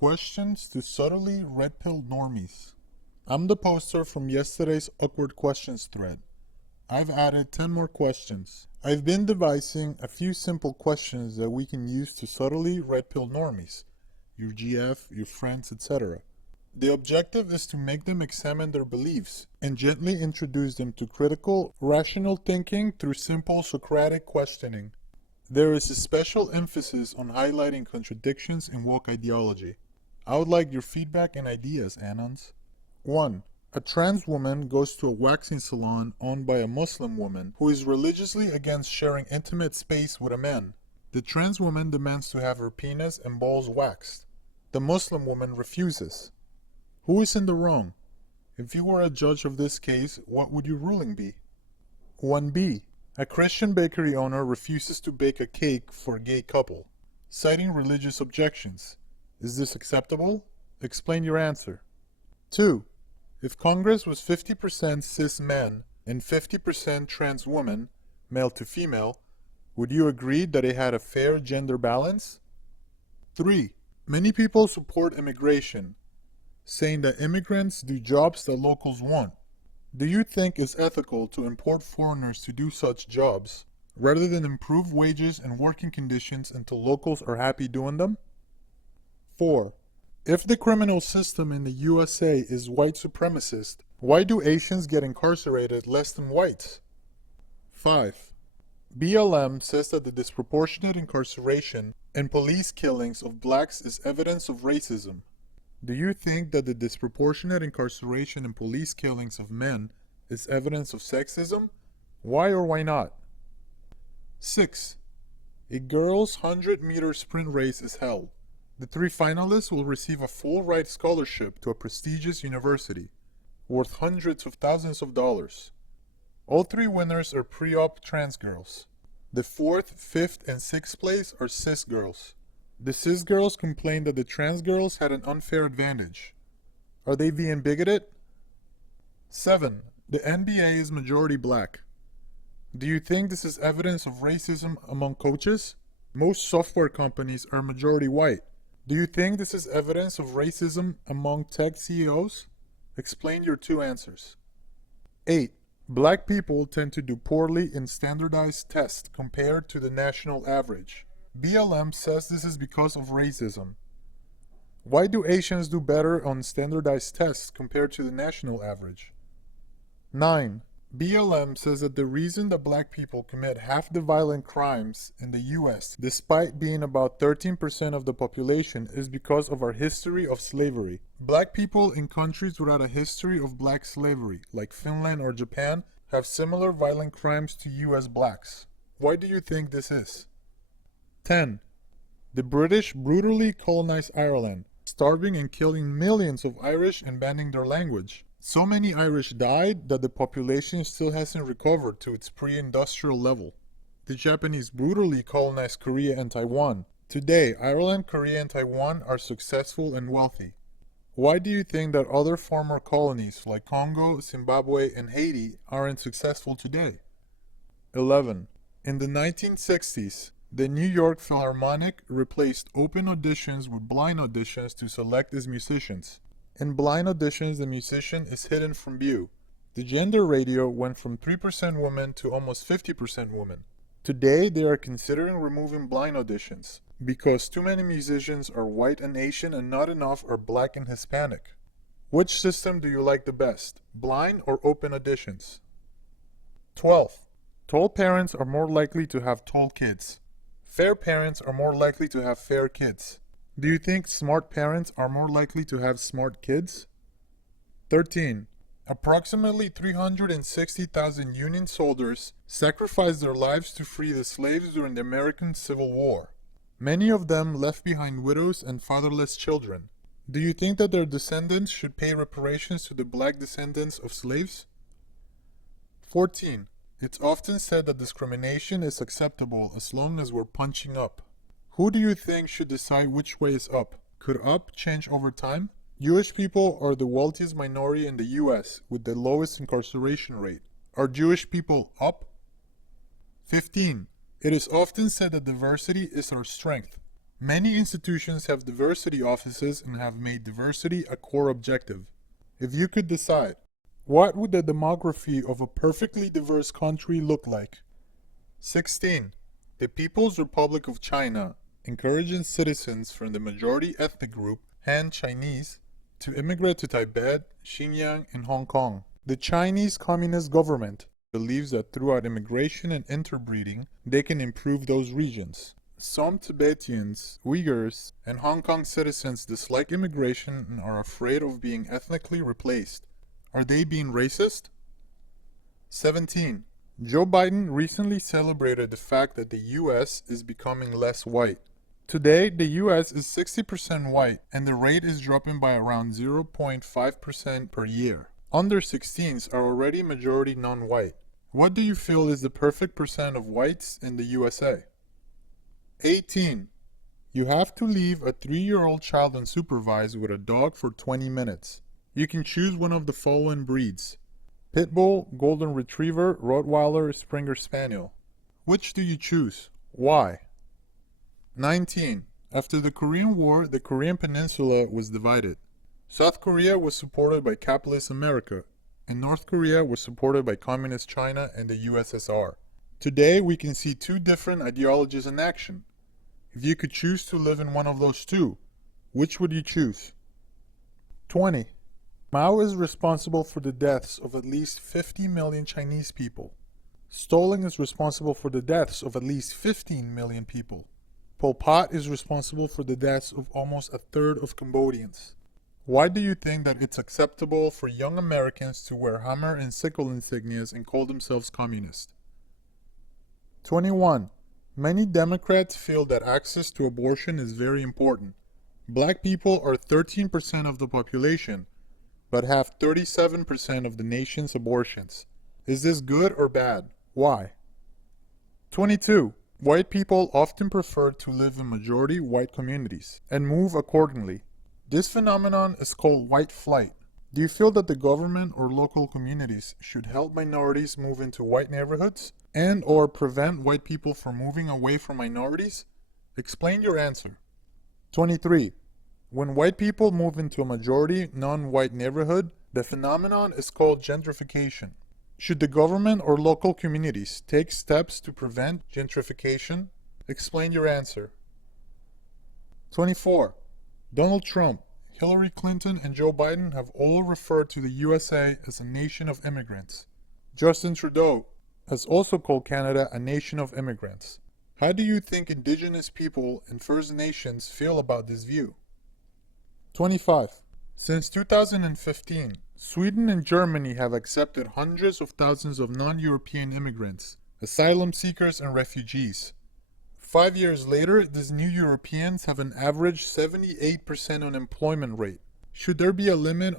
Questions to subtly red-pill normies. I'm the poster from yesterday's awkward questions thread. I've added 10 more questions. I've been devising a few simple questions that we can use to subtly red-pill normies, your GF, your friends, etc. The objective is to make them examine their beliefs and gently introduce them to critical, rational thinking through simple Socratic questioning. There is a special emphasis on highlighting contradictions in woke ideology. I would like your feedback and ideas, Anons. 1. A trans woman goes to a waxing salon owned by a Muslim woman who is religiously against sharing intimate space with a man. The trans woman demands to have her penis and balls waxed. The Muslim woman refuses. Who is in the wrong? If you were a judge of this case, what would your ruling be? 1b. A Christian bakery owner refuses to bake a cake for a gay couple, citing religious objections. Is this acceptable? Explain your answer. 2. If Congress was 50% cis men and 50% trans women, male to female, would you agree that it had a fair gender balance? 3. Many people support immigration, saying that immigrants do jobs that locals want. Do you think it's ethical to import foreigners to do such jobs, rather than improve wages and working conditions until locals are happy doing them? 4. If the criminal system in the USA is white supremacist, why do Asians get incarcerated less than whites? 5. BLM says that the disproportionate incarceration and police killings of blacks is evidence of racism. Do you think that the disproportionate incarceration and police killings of men is evidence of sexism? Why or why not? 6. A girls' 100-meter sprint race is held. The 3 finalists will receive a full-ride scholarship to a prestigious university, worth hundreds of thousands of dollars. All 3 winners are pre-op trans girls. The 4th, 5th, and 6th place are cis girls. The cis girls complain that the trans girls had an unfair advantage. Are they being bigoted? 7. The NBA is majority black. Do you think this is evidence of racism among coaches? Most software companies are majority white. Do you think this is evidence of racism among tech CEOs? Explain your 2 answers. 8. Black people tend to do poorly in standardized tests compared to the national average. BLM says this is because of racism. Why do Asians do better on standardized tests compared to the national average? 9. BLM says that the reason that black people commit half the violent crimes in the US, despite being about 13% of the population, is because of our history of slavery. Black people in countries without a history of black slavery, like Finland or Japan, have similar violent crimes to US blacks. Why do you think this is? 10. The British brutally colonized Ireland, starving and killing millions of Irish and banning their language. So many Irish died that the population still hasn't recovered to its pre-industrial level. The Japanese brutally colonized Korea and Taiwan. Today, Ireland, Korea, and Taiwan are successful and wealthy. Why do you think that other former colonies like Congo, Zimbabwe, and Haiti aren't successful today? 11. In the 1960s, the New York Philharmonic replaced open auditions with blind auditions to select its musicians. In blind auditions, the musician is hidden from view. The gender ratio went from 3% women to almost 50% women. Today, they are considering removing blind auditions because too many musicians are white and Asian and not enough are black and Hispanic. Which system do you like the best, blind or open auditions? 12. Tall parents are more likely to have tall kids. Fair parents are more likely to have fair kids. Do you think smart parents are more likely to have smart kids? 13. Approximately 360,000 Union soldiers sacrificed their lives to free the slaves during the American Civil War. Many of them left behind widows and fatherless children. Do you think that their descendants should pay reparations to the black descendants of slaves? 14. It's often said that discrimination is acceptable as long as we're punching up. Who do you think should decide which way is up? Could up change over time? Jewish people are the wealthiest minority in the US with the lowest incarceration rate. Are Jewish people up? 15. It is often said that diversity is our strength. Many institutions have diversity offices and have made diversity a core objective. If you could decide, what would the demography of a perfectly diverse country look like? 16. The People's Republic of China encourages citizens from the majority ethnic group, Han Chinese, to immigrate to Tibet, Xinjiang, and Hong Kong. The Chinese Communist government believes that throughout immigration and interbreeding, they can improve those regions. Some Tibetans, Uyghurs, and Hong Kong citizens dislike immigration and are afraid of being ethnically replaced. Are they being racist? 17. Joe Biden recently celebrated the fact that the US is becoming less white. Today, the US is 60% white, and the rate is dropping by around 0.5% per year. Under 16s are already majority non-white. What do you feel is the perfect percent of whites in the USA? 18. You have to leave a 3-year-old child unsupervised with a dog for 20 minutes. You can choose one of the following breeds: Pit Bull, Golden Retriever, Rottweiler, Springer Spaniel. Which do you choose? Why? 19. After the Korean War, the Korean Peninsula was divided. South Korea was supported by capitalist America, and North Korea was supported by Communist China and the USSR. Today, we can see two different ideologies in action. If you could choose to live in one of those two, which would you choose? 20. Mao is responsible for the deaths of at least 50 million Chinese people. Stalin is responsible for the deaths of at least 15 million people. Pol Pot is responsible for the deaths of almost a third of Cambodians. Why do you think that it's acceptable for young Americans to wear hammer and sickle insignias and call themselves communist? 21. Many Democrats feel that access to abortion is very important. Black people are 13% of the population, but have 37% of the nation's abortions. Is this good or bad? Why? 22. White people often prefer to live in majority white communities and move accordingly. This phenomenon is called white flight. Do you feel that the government or local communities should help minorities move into white neighborhoods and or prevent white people from moving away from minorities? Explain your answer. 23. When white people move into a majority non-white neighborhood, the phenomenon is called gentrification. Should the government or local communities take steps to prevent gentrification? Explain your answer. 24. Donald Trump, Hillary Clinton, and Joe Biden have all referred to the USA as a nation of immigrants. Justin Trudeau has also called Canada a nation of immigrants. How do you think Indigenous people and First Nations feel about this view? 25. Since 2015, Sweden and Germany have accepted hundreds of thousands of non-European immigrants, asylum seekers, and refugees. 5 years later, these new Europeans have an average 78% unemployment rate. Should there be a limit